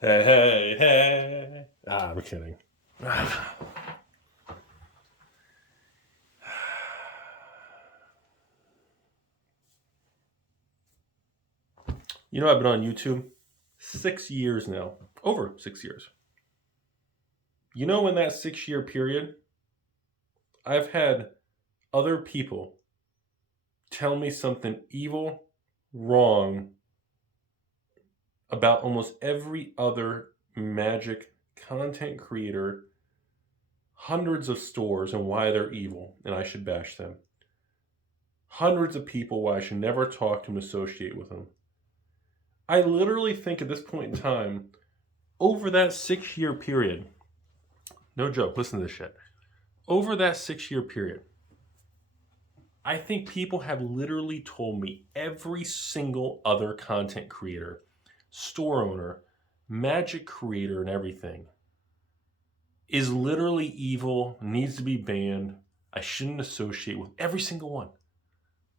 Hey, hey, hey. I'm kidding. You know, I've been on YouTube 6 years now. Over 6 years. You know, in that 6-year period, I've had other people tell me something evil, wrong about almost every other magic content creator, hundreds of stores, and why they're evil and I should bash them. Hundreds of people why I should never talk to them, associate with them. I literally think at this point in time, over that 6-year period, no joke, listen to this shit. Over that 6-year period, I think people have literally told me every single other content creator, store owner, magic creator, and everything is literally evil, needs to be banned. I shouldn't associate with every single one.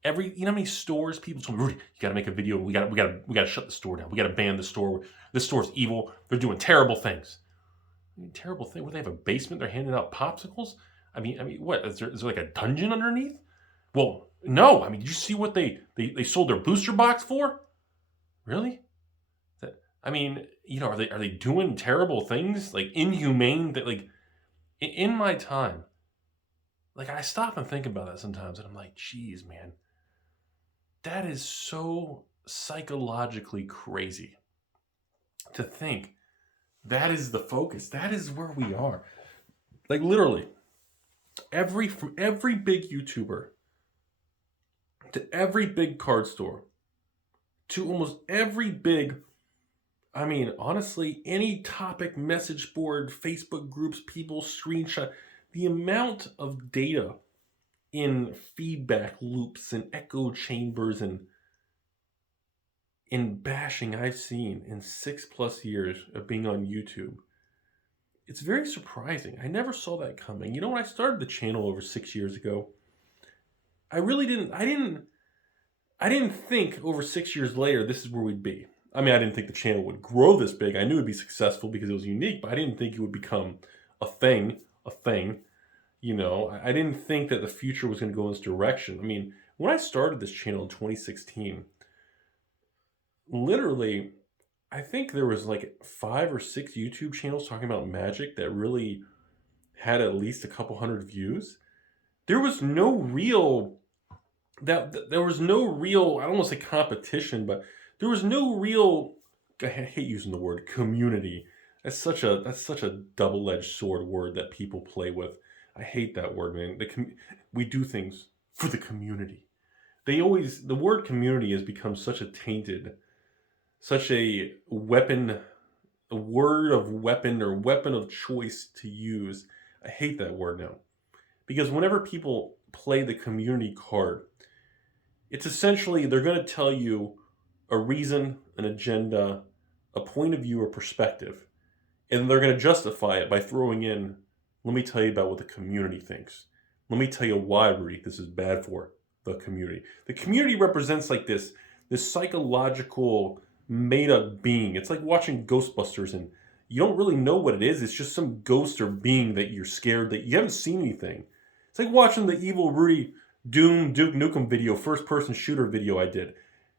You know how many stores people told me, Rudy, you got to make a video. We got to shut the store down. We got to ban the store. This store's evil. They're doing terrible things. Terrible thing. Where they have a basement, they're handing out popsicles. I mean, what is there like a dungeon underneath? Well, no. I mean, did you see what they sold their booster box for? Really? I mean, you know, are they doing terrible things, like inhumane? That, like, in my time, like, I stop and think about that sometimes, and I'm like, geez, man, that is so psychologically crazy to think that is the focus. That is where we are. Like, literally, from every big YouTuber to every big card store to almost every big, I mean, honestly, any topic, message board, Facebook groups, people screenshot, the amount of data in feedback loops and echo chambers and in bashing I've seen in 6+ years of being on YouTube, it's very surprising. I never saw that coming. You know, when I started the channel over 6 years ago, I didn't think over 6 years later this is where we'd be. I mean, I didn't think the channel would grow this big. I knew it'd be successful because it was unique, but I didn't think it would become a thing. You know, I didn't think that the future was going to go in this direction. I mean, when I started this channel in 2016, literally, I think there was like 5 or 6 YouTube channels talking about magic that really had at least a couple hundred views. There was no real I don't want to say competition, but there was no real, I hate using the word community. That's such a double-edged sword word that people play with. I hate that word, man. We do things for the community. The word community has become such a tainted, such a weapon, a word of weapon or weapon of choice to use. I hate that word now. Because whenever people play the community card, it's essentially they're going to tell you a reason, an agenda, a point of view or perspective, and they're going to justify it by throwing in, let me tell you about what the community thinks. Let me tell you why, Rudy, this is bad for the community. The community represents like this psychological made-up being. It's like watching Ghostbusters and you don't really know what it is. It's just some ghost or being that you're scared that you haven't seen anything. It's like watching the evil Rudy Duke Nukem video, first-person shooter video I did.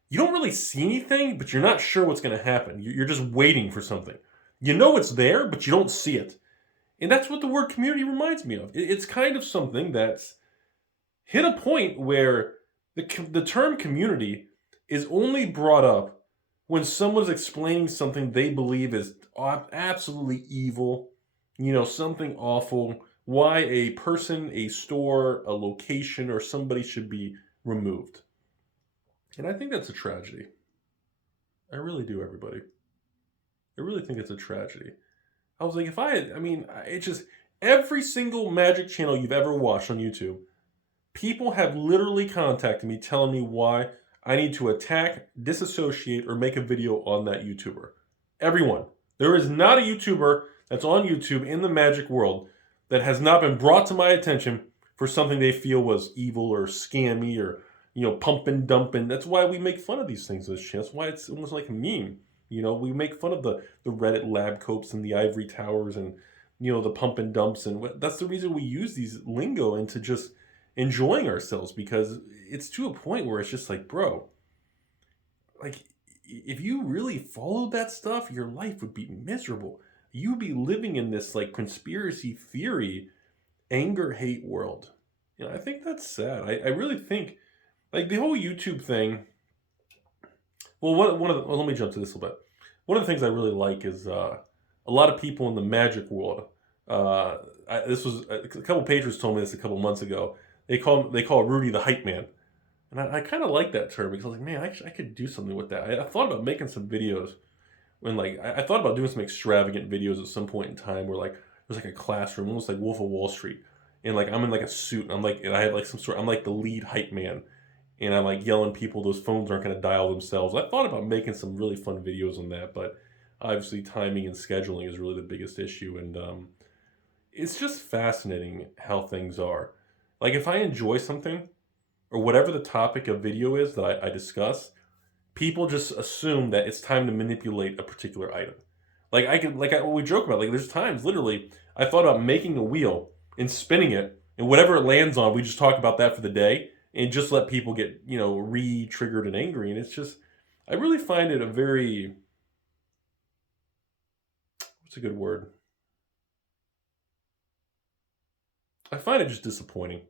You don't really see anything, but you're not sure what's going to happen. You're just waiting for something. You know it's there, but you don't see it. And that's what the word community reminds me of. It's kind of something that's hit a point where the term community is only brought up when someone's explaining something they believe is absolutely evil, you know, something awful, why a person, a store, a location, or somebody should be removed. And I think that's a tragedy. I really do, everybody. I really think it's a tragedy. I was like, it's just every single magic channel you've ever watched on YouTube, people have literally contacted me telling me why I need to attack, disassociate, or make a video on that YouTuber. Everyone. There is not a YouTuber that's on YouTube in the magic world that has not been brought to my attention for something they feel was evil or scammy or, you know, pump and dump. And that's why we make fun of these things on this channel. That's why it's almost like a meme. You know, we make fun of the Reddit lab coats and the ivory towers and, you know, the pump and dumps. And that's the reason we use these lingo into just enjoying ourselves, because it's to a point where it's just like, bro, like, if you really followed that stuff, your life would be miserable. You'd be living in this like conspiracy theory, anger, hate world. You know, I think that's sad. I really think like the whole YouTube thing. Well, let me jump to this a little bit. One of the things I really like is a lot of people in the magic world. This was a couple patrons told me this a couple months ago. They call Rudy the hype man, and I kind of like that term, because I was like, man, I could do something with that. I thought about making some videos when like I thought about doing some extravagant videos at some point in time where like there's like a classroom, almost like Wolf of Wall Street, and like I'm in like a suit, and I have like I'm like the lead hype man, and I'm like yelling people those phones aren't going to dial themselves. I thought about making some really fun videos on that, but obviously timing and scheduling is really the biggest issue, and it's just fascinating how things are. Like if I enjoy something or whatever the topic of video is that I discuss, people just assume that it's time to manipulate a particular item. Like what we joke about. Like there's times literally I thought about making a wheel and spinning it, and whatever it lands on, we just talk about that for the day and just let people get, you know, re-triggered and angry. And it's just, I really find it a very, what's a good word? I find it just disappointing.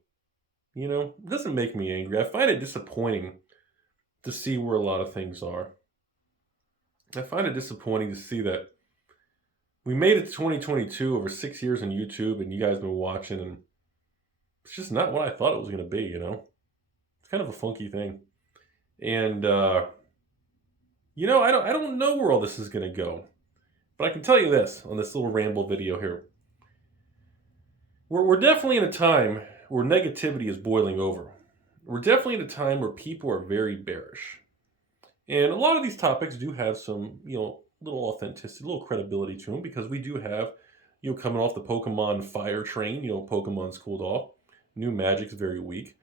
You know, it doesn't make me angry. I find it disappointing to see where a lot of things are. I find it disappointing to see that we made it to 2022, over 6 years on YouTube, and you guys have been watching, and it's just not what I thought it was going to be, you know? It's kind of a funky thing. And, you know, I don't know where all this is going to go. But I can tell you this on this little ramble video here. We're definitely in a time where negativity is boiling over. We're definitely in a time where people are very bearish. And a lot of these topics do have some, you know, little authenticity, little credibility to them, because we do have, you know, coming off the Pokemon fire train, you know, Pokemon's cooled off. New Magic's very weak.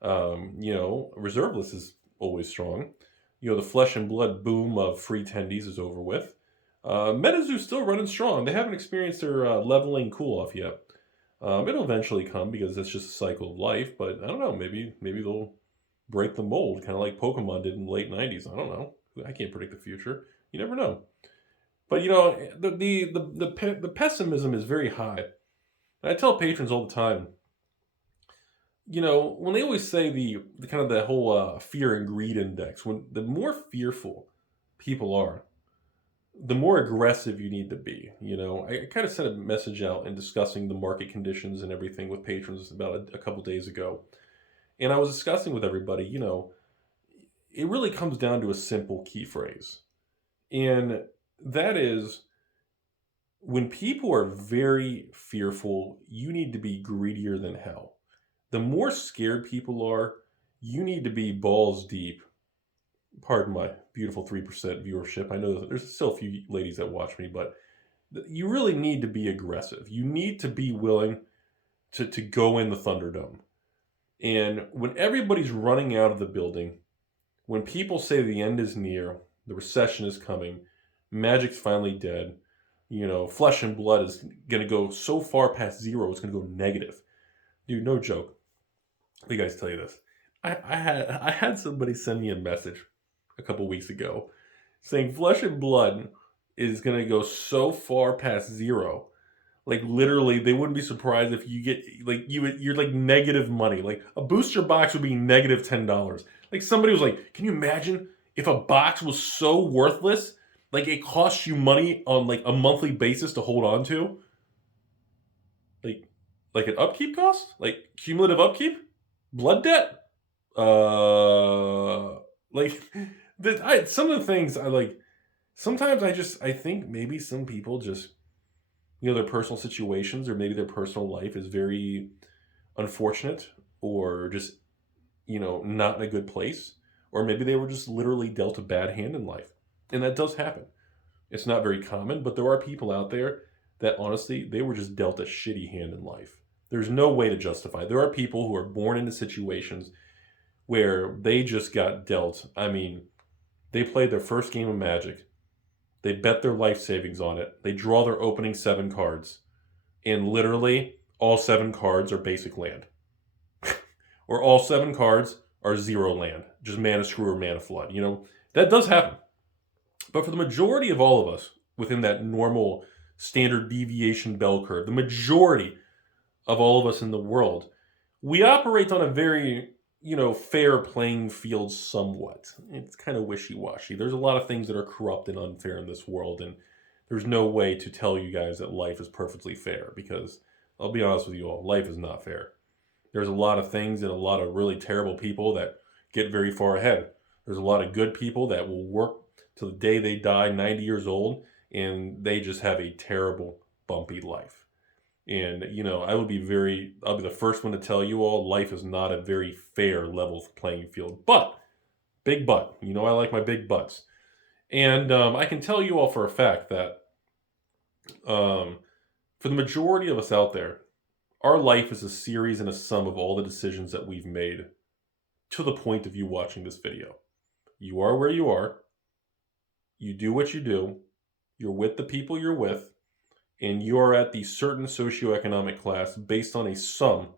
You know, Reserve List is always strong. You know, the flesh and blood boom of free tendies is over with. Metazoo's still running strong. They haven't experienced their leveling cool-off yet. It'll eventually come, because it's just a cycle of life, but I don't know, maybe they'll break the mold, kind of like Pokemon did in the late 90s. I don't know. I can't predict the future. You never know. But, you know, the pessimism is very high. And I tell patrons all the time, you know, when they always say the kind of the whole fear and greed index, when the more fearful people are, the more aggressive you need to be. You know, I kind of sent a message out and discussing the market conditions and everything with patrons about a couple days ago. And I was discussing with everybody, you know, it really comes down to a simple key phrase. And that is, when people are very fearful, you need to be greedier than hell. The more scared people are, you need to be balls deep. Pardon my beautiful 3% viewership. I know there's still a few ladies that watch me, but you really need to be aggressive. You need to be willing to go in the Thunderdome. And when everybody's running out of the building, when people say the end is near, the recession is coming, Magic's finally dead, you know, flesh and blood is going to go so far past zero, it's going to go negative. Dude, no joke. Let me guys tell you this. I had somebody send me a message a couple weeks ago saying flesh and blood is going to go so far past zero. Like literally, they wouldn't be surprised if you get like you're like negative money. Like a booster box would be negative $10. Like somebody was like, can you imagine if a box was so worthless, like it costs you money on like a monthly basis to hold on to? Like an upkeep cost? Like cumulative upkeep? Blood debt? Like some of the things I like. Sometimes I think maybe some people just, you know, their personal situations or maybe their personal life is very unfortunate, or just, you know, not in a good place, or maybe they were just literally dealt a bad hand in life, and that does happen. It's not very common, but there are people out there that honestly, they were just dealt a shitty hand in life. There's no way to justify. There are people who are born into situations where they just got dealt. I mean, they played their first game of Magic, They bet their life savings on it. They draw their opening 7 cards. And literally, all 7 cards are basic land. Or all 7 cards are 0 land. Just Mana Screw or Mana Flood. You know, that does happen. But for the majority of all of us, within that normal standard deviation bell curve, the majority of all of us in the world, we operate on a very, fair playing field somewhat. It's kind of wishy-washy. There's a lot of things that are corrupt and unfair in this world, and there's no way to tell you guys that life is perfectly fair, because I'll be honest with you all, life is not fair. There's a lot of things and a lot of really terrible people that get very far ahead. There's a lot of good people that will work till the day they die, 90 years old, and they just have a terrible, bumpy life. And, I'll be the first one to tell you all, life is not a very fair level playing field. But, big but. I like my big butts. And I can tell you all for a fact that for the majority of us out there, our life is a series and a sum of all the decisions that we've made to the point of you watching this video. You are where you are. You do what you do. You're with the people you're with. And you are at the certain socioeconomic class based on a sum,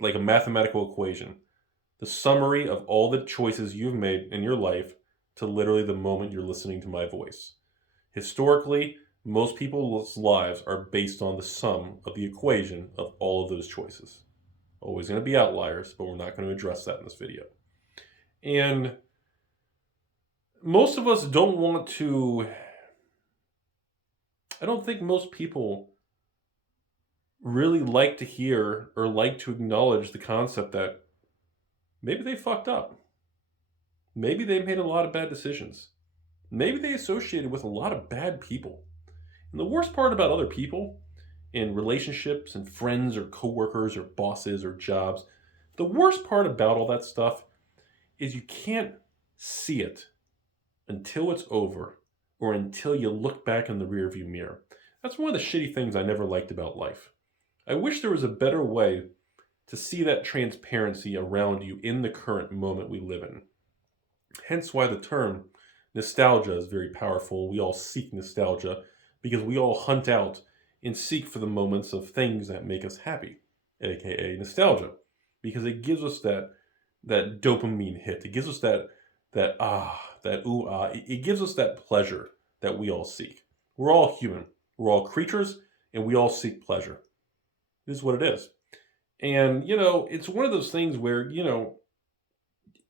like a mathematical equation. The summary of all the choices you've made in your life to literally the moment you're listening to my voice. Historically, most people's lives are based on the sum of the equation of all of those choices. Always going to be outliers, but we're not going to address that in this video. And most of us don't want to... I don't think most people really like to hear or like to acknowledge the concept that maybe they fucked up. Maybe they made a lot of bad decisions. Maybe they associated with a lot of bad people. And the worst part about other people in relationships and friends or coworkers or bosses or jobs, the worst part about all that stuff is you can't see it until it's over, or until you look back in the rearview mirror. That's one of the shitty things I never liked about life. I wish there was a better way to see that transparency around you in the current moment we live in. Hence why the term nostalgia is very powerful. We all seek nostalgia because we all hunt out and seek for the moments of things that make us happy, aka nostalgia, because it gives us that dopamine hit. It gives us that ooh ah. It gives us that pleasure that we all seek. We're all human. We're all creatures, and we all seek pleasure. It is what it is. And, it's one of those things where, you know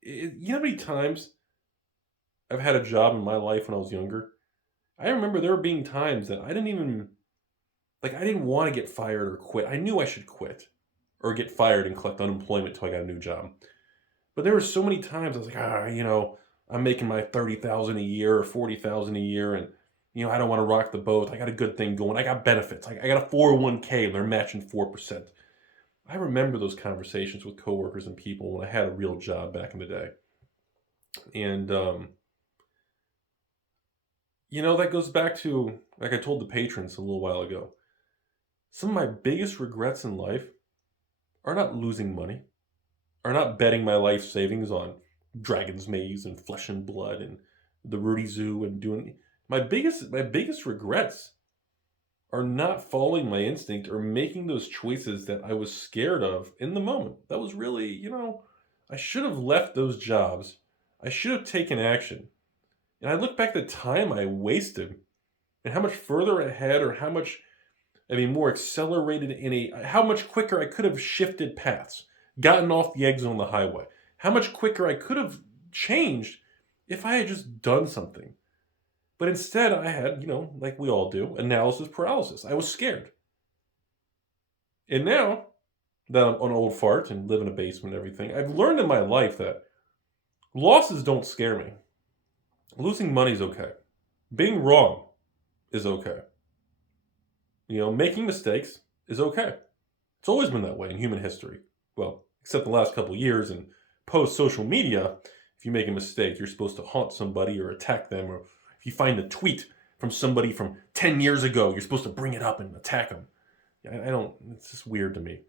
how many times I've had a job in my life when I was younger? I remember there being times that I didn't want to get fired or quit. I knew I should quit or get fired and collect unemployment until I got a new job. But there were so many times I was like, I'm making my $30,000 a year or $40,000 a year, and I don't want to rock the boat. I got a good thing going. I got benefits. I got a 401k, and they're matching 4%. I remember those conversations with coworkers and people when I had a real job back in the day. And that goes back to, like I told the patrons a little while ago, some of my biggest regrets in life are not losing money, are not betting my life savings on Dragon's Maze and Flesh and Blood and the Rudy Zoo and doing... My biggest regrets are not following my instinct or making those choices that I was scared of in the moment. That was really, I should have left those jobs. I should have taken action. And I look back at the time I wasted and how much further ahead or how much, more accelerated how much quicker I could have shifted paths, gotten off the exit on the highway. How much quicker I could have changed if I had just done something. But instead I had, like we all do, analysis paralysis. I was scared. And now that I'm an old fart and live in a basement and everything, I've learned in my life that losses don't scare me. Losing money is okay. Being wrong is okay. Making mistakes is okay. It's always been that way in human history. Well, except the last couple of years and post-social media, if you make a mistake, you're supposed to haunt somebody or attack them, or if you find a tweet from somebody from 10 years ago, you're supposed to bring it up and attack them. It's just weird to me.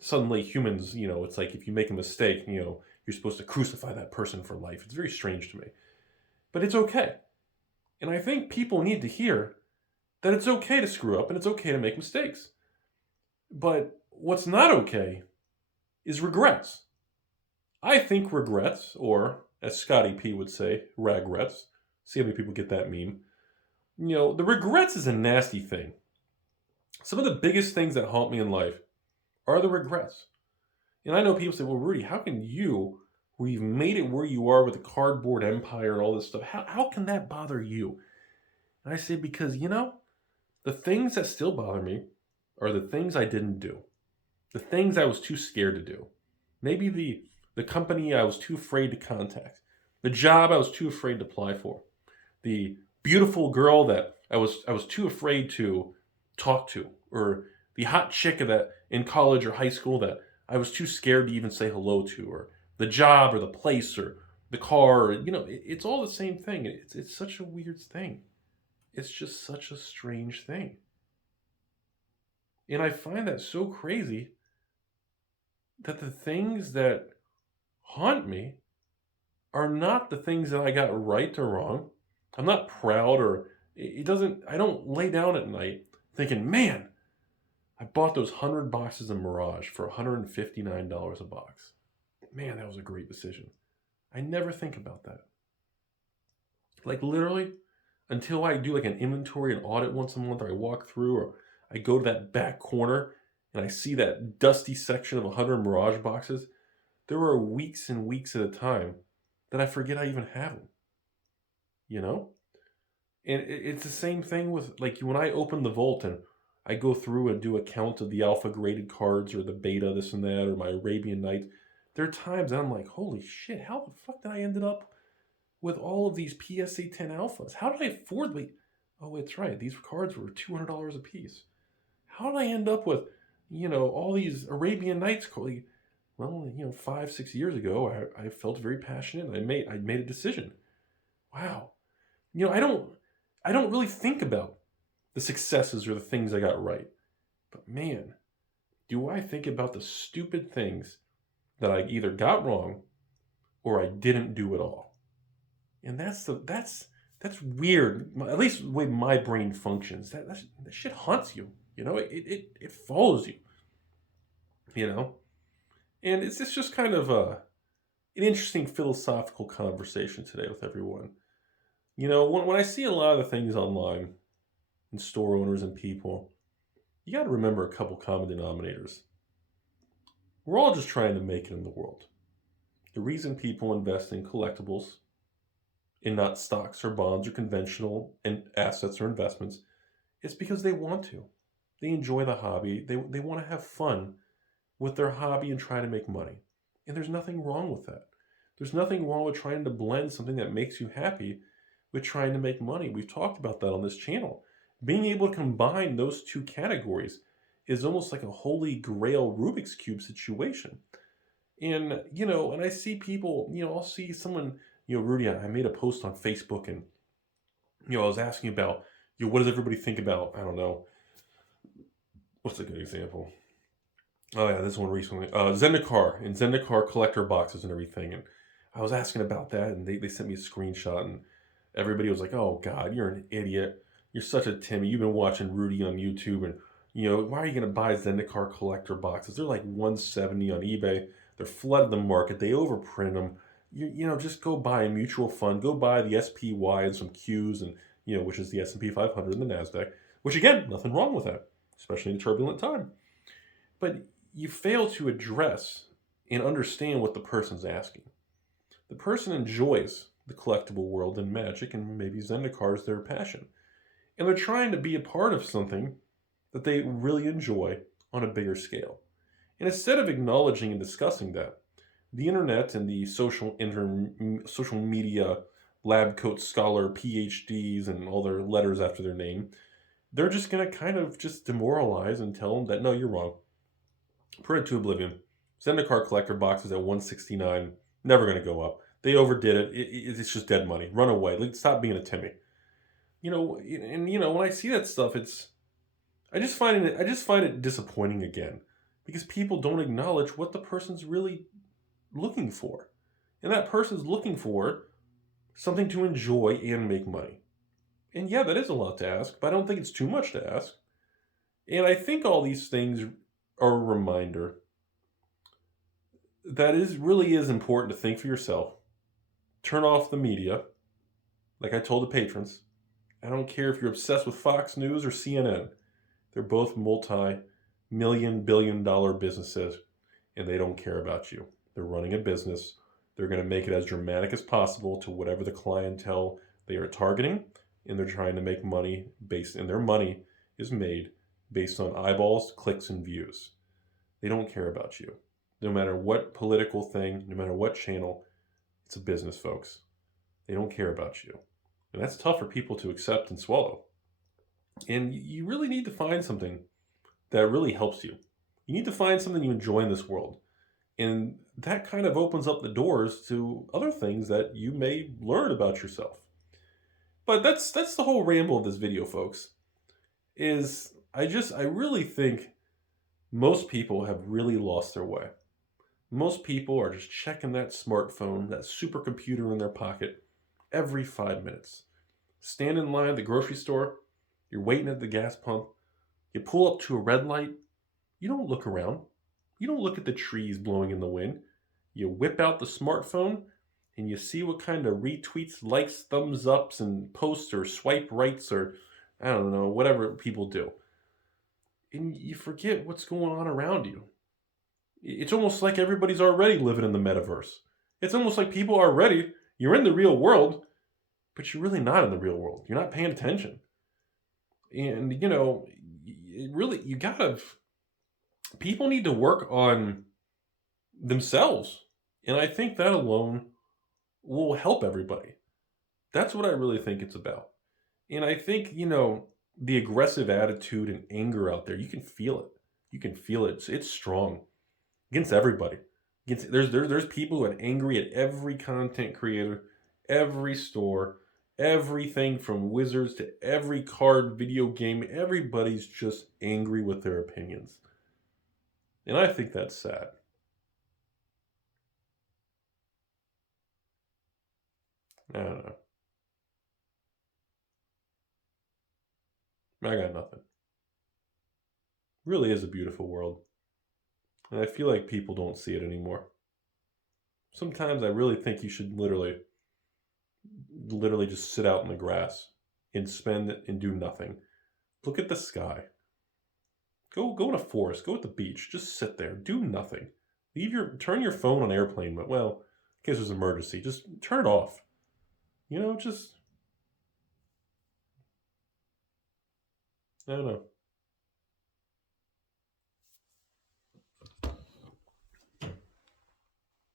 Suddenly humans, it's like if you make a mistake, you're supposed to crucify that person for life. It's very strange to me. But it's okay. And I think people need to hear that it's okay to screw up and it's okay to make mistakes. But what's not okay is regrets. I think regrets, or as Scotty P would say, ragrets. See how many people get that meme. The regrets is a nasty thing. Some of the biggest things that haunt me in life are the regrets. And I know people say, well, Rudy, how can you, where you've made it where you are with the cardboard empire and all this stuff, how can that bother you? And I say, because, the things that still bother me are the things I didn't do. The things I was too scared to do. Maybe the company I was too afraid to contact. The job I was too afraid to apply for. The beautiful girl that I was too afraid to talk to. Or the hot chick that in college or high school that I was too scared to even say hello to. Or the job or the place or the car. Or, it's all the same thing. It's such a weird thing. It's just such a strange thing. And I find that so crazy that the things that haunt me are not the things that I got right or wrong. I'm not proud or I don't lay down at night thinking, man, I bought those 100 boxes of Mirage for $159 a box. Man, that was a great decision. I never think about that. Like literally, until I do like an inventory and audit once a month, or I walk through, or I go to that back corner and I see that dusty section of 100 Mirage boxes, there are weeks and weeks at a time that I forget I even have them. And it's the same thing with, like, when I open the vault and I go through and do a count of the alpha graded cards or the beta, this and that, or my Arabian Nights. There are times that I'm like, holy shit, how the fuck did I end up with all of these PSA 10 alphas? How did I afford oh, it's right, these cards were $200 a piece. How did I end up with, all these Arabian Nights? Well, 5-6 years ago, I felt very passionate and I made a decision. Wow. I don't really think about the successes or the things I got right. But man, do I think about the stupid things that I either got wrong or I didn't do at all. And that's weird. At least the way my brain functions. That shit haunts you. It follows you. And it's just kind of an interesting philosophical conversation today with everyone. When I see a lot of the things online and store owners and people, you got to remember a couple common denominators. We're all just trying to make it in the world. The reason people invest in collectibles, in not stocks or bonds or conventional assets or investments, is because they want to. They enjoy the hobby. They want to have fun with their hobby and try to make money. And there's nothing wrong with that. There's nothing wrong with trying to blend something that makes you happy with trying to make money. We've talked about that on this channel. Being able to combine those two categories is almost like a holy grail Rubik's Cube situation. And, and I see people, I'll see someone, Rudy, I made a post on Facebook and, I was asking about, what does everybody think about, I don't know, what's a good example? Oh yeah, this one recently, Zendikar and Zendikar collector boxes and everything. And I was asking about that and they sent me a screenshot and everybody was like, oh God, you're an idiot. You're such a Timmy. You've been watching Rudy on YouTube and, why are you going to buy Zendikar collector boxes? They're like $170 on eBay. They're flooding the market. They overprint them. Just go buy a mutual fund. Go buy the SPY and some Qs and, which is the S&P 500 and the NASDAQ, which again, nothing wrong with that, especially in a turbulent time. But you fail to address and understand what the person's asking. The person enjoys the collectible world and magic, and maybe Zendikar is their passion. And they're trying to be a part of something that they really enjoy on a bigger scale. And instead of acknowledging and discussing that, the internet and the social media lab coat scholar PhDs and all their letters after their name, they're just going to kind of just demoralize and tell them that, no, you're wrong. Put it to oblivion. Zendikar collector boxes at $169, never going to go up. They overdid it. It's just dead money. Run away. Stop being a Timmy. When I see that stuff, I just find it disappointing again, because people don't acknowledge what the person's really looking for. And that person's looking for something to enjoy and make money. And yeah, that is a lot to ask, but I don't think it's too much to ask. And I think all these things are a reminder that it really is important to think for yourself. Turn off the media, like I told the patrons. I don't care if you're obsessed with Fox News or CNN. They're both multi-million, billion-dollar businesses, and they don't care about you. They're running a business. They're going to make it as dramatic as possible to whatever the clientele they are targeting, and they're trying to make money and their money is made based on eyeballs, clicks, and views. They don't care about you. No matter what political thing, no matter what channel, it's a business, folks. They don't care about you. And that's tough for people to accept and swallow. And you really need to find something that really helps you. You need to find something you enjoy in this world. And that kind of opens up the doors to other things that you may learn about yourself. But that's the whole ramble of this video, folks. I really think most people have really lost their way. Most people are just checking that smartphone, that supercomputer in their pocket every 5 minutes. Stand in line at the grocery store, you're waiting at the gas pump, you pull up to a red light, you don't look around. You don't look at the trees blowing in the wind. You whip out the smartphone and you see what kind of retweets, likes, thumbs ups, and posts or swipe rights or I don't know, whatever people do. And you forget what's going on around you. It's almost like everybody's already living in the metaverse. It's almost like people are ready. You're in the real world, but you're really not in the real world. You're not paying attention. And, you gotta, people need to work on themselves. And I think that alone will help everybody. That's what I really think it's about. And I think, the aggressive attitude and anger out there, you can feel it. You can feel it. It's strong against everybody. There's people who are angry at every content creator, every store, everything from Wizards to every card video game. Everybody's just angry with their opinions. And I think that's sad. I don't know. I got nothing. It really is a beautiful world. And I feel like people don't see it anymore. Sometimes I really think you should literally just sit out in the grass and spend it and do nothing. Look at the sky. Go in a forest. Go at the beach. Just sit there. Do nothing. Turn your phone on airplane mode. Well, in case there's an emergency, just turn it off. Just I don't know.